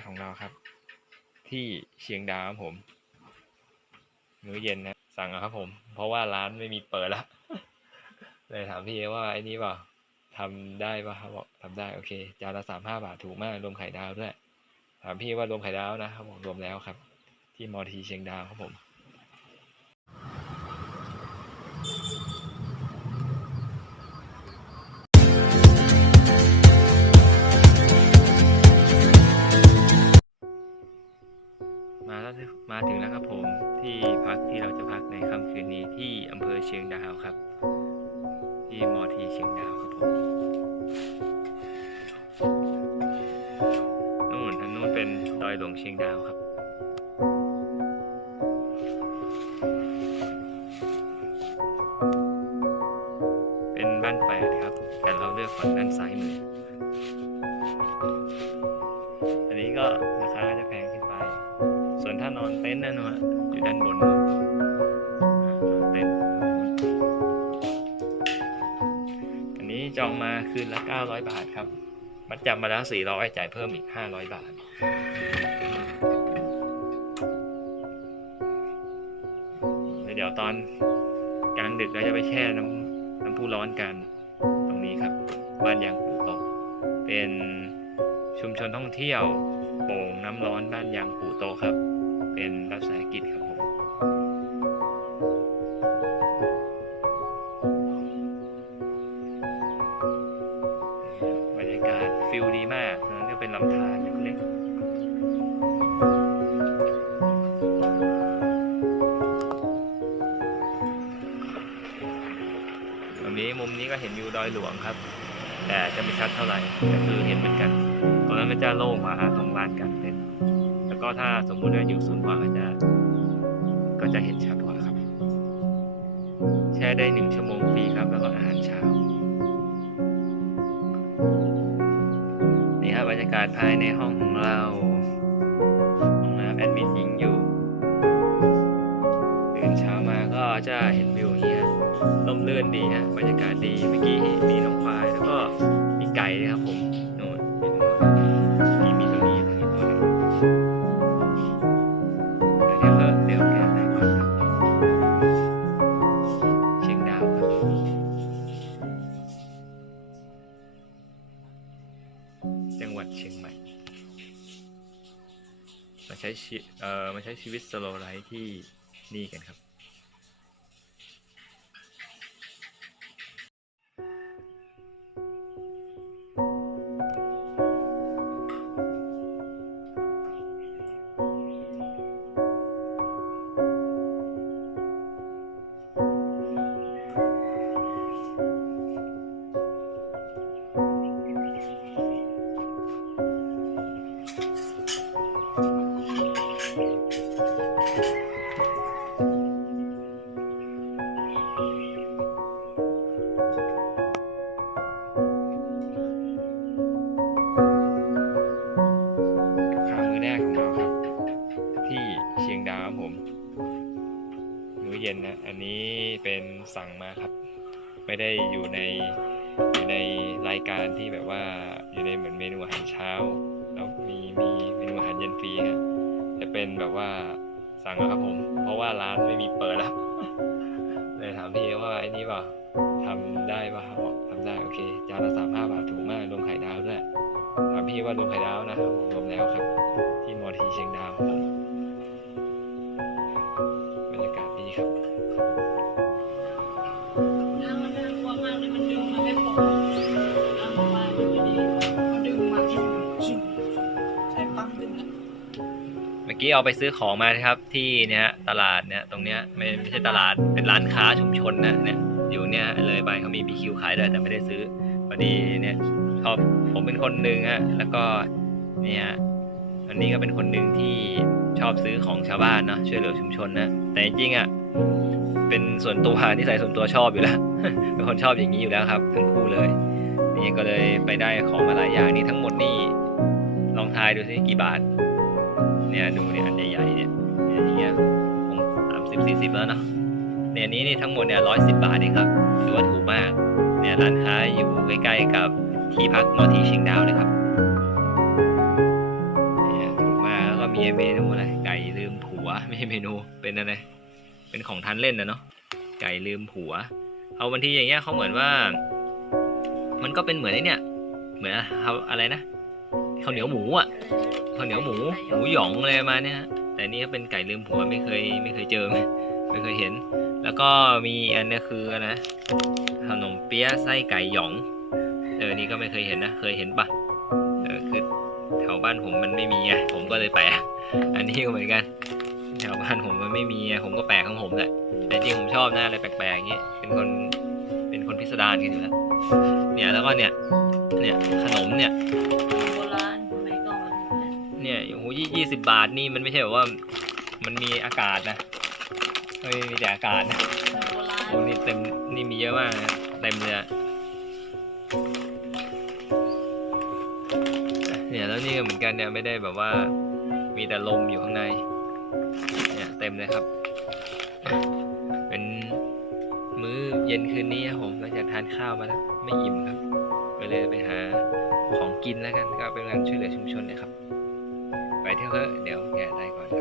กของเราครับ ที่เชียงดาวครับผม มื้อเย็นนะ สั่งครับผม เพราะว่าร้านไม่มีเปิดแล้วเลยถามพี่เอว่าไอ้นี้เปล่าทำได้ป่ะบอกทำได้โอเคจานละสามห้าบาทถูกมากรวมไข่ดาวด้วยถามพี่ว่ารวมไข่ดาวนะครับบอกรวมแล้วครับ ที่มอทีเชียงดาวครับผม มาแล้วมาถึงแล้วครับผมที่พักที่เราจะพักในค่ำคืนนี้ที่อำเภอเชียงดาวครับ ที่มอทีเชียงดาวครับผมนู่นทางนู้นเป็นดอยหลวงเชียงดาวครับเป็นบ้านแฝดครับ แต่เราเลือกฝั่งด้านซ้ายมือ อันนี้ก็ราคาจะ นอนเต็นท์นั่นนะอยู่ด้านบนนอนเต็นท์อันนี้จองมาคืนละ 900 บาทครับ มัดจำมาแล้ว400จ่ายเพิ่มอีก 500 บาท เดี๋ยวตอนกลางดึกเราจะไปแช่น้ำน้ำพุร้อนกันตรงนี้ครับ บ้านยางปูโตก เป็นชุมชนท่องเที่ยวโป่งน้ำร้อนบ้านยางปูโตครับ เป็นรัฐสาหกิจครับผม บรรยากาศฟิลดีมากนั้นก็เป็นลำธารเล็กๆตรงนี้มุมนี้ก็เห็นวิวดอยหลวงครับ แต่จะไม่ชัดเท่าไหร่แต่คือเห็นเหมือนกัน ตรงนั้นมันจะโล่งกว่าตรงลานกลางเต็น ก็ถ้าสมมุติว่าอยู่สูงกว่าก็จะก็จะเห็นชัดกว่าครับ แช่ได้หนึ่งชั่วโมงฟรีครับ แล้วก็อาหารเช้านี่ครับบรรยากาศภายในห้องของเราห้องน้ำแอดมินหญิงอยู่ตื่นเช้ามาก็จะเห็นวิวอย่างเงี้ยร่มรื่นดีฮะบรรยากาศดีเมื่อกี้มีน้องควายแล้วก็มีไก่ด้วยครับผม เอ่อมาใช้ชีวิตสโลไลฟ์ที่นี่กันครับ ข้าวมื้อแรกของเราครับ ที่เชียงดาวครับผมมื้อเย็นนะ อันนี้เป็นสั่งมาครับ ไม่ได้อยู่ในอยู่ในรายการที่แบบว่าอยู่ในเหมือนเมนูอาหารเช้า แล้วมีมีเมนูอาหารเย็นฟรีฮะจะเป็นแบบว่า สั่งมาครับผม เพราะว่าร้านไม่มีเปิดแล้วเลยถามพี่ว่าไอ้นี้ป่ะทำได้ป่ะบบอกทำได้โอเคจานละสามห้าบาทถูกมากรวมไข่ดาวด้วยถามพี่ว่ารวมไข่ดาวนะครับผมรวมแล้วครับ ที่มอทีเชียงดาวครับ กี้เอาไปซื้อของมานะครับ ที่เนี่ยตลาดเนี่ยตรงเนี้ยไม่ไม่ใช่ตลาดเป็นร้านค้าชุมชนนะเนี่ยอยู่เนี่ยเลยไปเขามีบีคิวขายด้วยแต่ไม่ได้ซื้อพอดีเนี่ยชอบผมเป็นคนหนึ่งฮะแล้วก็เนี่ยอันนี้ก็เป็นคนหนึ่งที่ชอบซื้อของชาวบ้านเนาะช่วยเหลือชุมชนนะแต่จริงอะเป็นส่วนตัวนิสัยส่วนตัวชอบอยู่แล้วเป็นคนชอบอย่างนี้อยู่แล้วครับทั้งคู่เลย นี่ก็เลยไปได้ของมาหลายอย่างนี่ทั้งหมดนี่ลองทายดูสิกี่บาท เนี่ยดูเนี่ยอันใหญ่ๆเนี่ยอย่างเงี้ยผมสามสิบสี่สิบแล้วเนาะเนี่ยอันนี้นี่ทั้งหมดเนี่ยร้อยสิบบาทเองครับถือว่าถูกมากเนี่ยร้านค้าอยู่ใกล้ๆกับที่พักมอทีชียงดาวเลยครับเนี่ยมีเมนูอะไรไก่ลืมผัวไม่ใช่เมนูเป็นอะไรเป็นของทานเล่นนะเนาะไก่ลืมผัวเอาบางทีอย่างเงี้ยเขาเหมือนว่า มันก็เป็นเหมือนไอ้เนี่ย เหมือนเขาอะไรนะ ข้าวเหนียวหมูอะข้าวเหนียวหมูหมูหยองอะไรมาเนี้ยฮะแต่นี่ก็เป็นไก่ลืมผัวไม่เคยไม่เคยเจอไม่ไม่เคยเห็น แล้วก็มีอันนี้คืออะไรนะขนมเปี๊ยะไส้ไก่หยองเออนี่ก็ไม่เคยเห็นนะเคยเห็นปะเออคือแถวบ้านผมมันไม่มีไงผมก็เลยแปลกอันนี้ก็เหมือนกันแถวบ้านผมมันไม่มีผมก็แปลกของผมแหละแต่จริงผมชอบนะอะไรแปลกๆอย่างเงี้ยเป็นคนเป็นคนพิสดารกันอยู่แล้วเนี่ยแล้วก็เนี่ยเนี่ยขนมเนี่ย เนี่ยโอ้โหยี่สิบบาทนี่มันไม่ใช่แบบว่ามันมีอากาศนะไม่มีแต่อากาศนะโบราณโอ้นี่เต็มนี่มีเยอะมากนะเต็มเลยอะเนี่ยแล้วนี่ก็เหมือนกันเนี่ยไม่ได้แบบว่ามีแต่ลมอยู่ข้างในเนี่ยเต็มเลยครับ เป็นมื้อเย็นคืนนี้ครับผมหลังจากทานข้าวมาแล้วไม่อิ่มครับก็เลยไปหาของกินแล้วกันก็เป็นการช่วยเหลือชุมชนนะครับ vậy thôi nếu nghe đây còn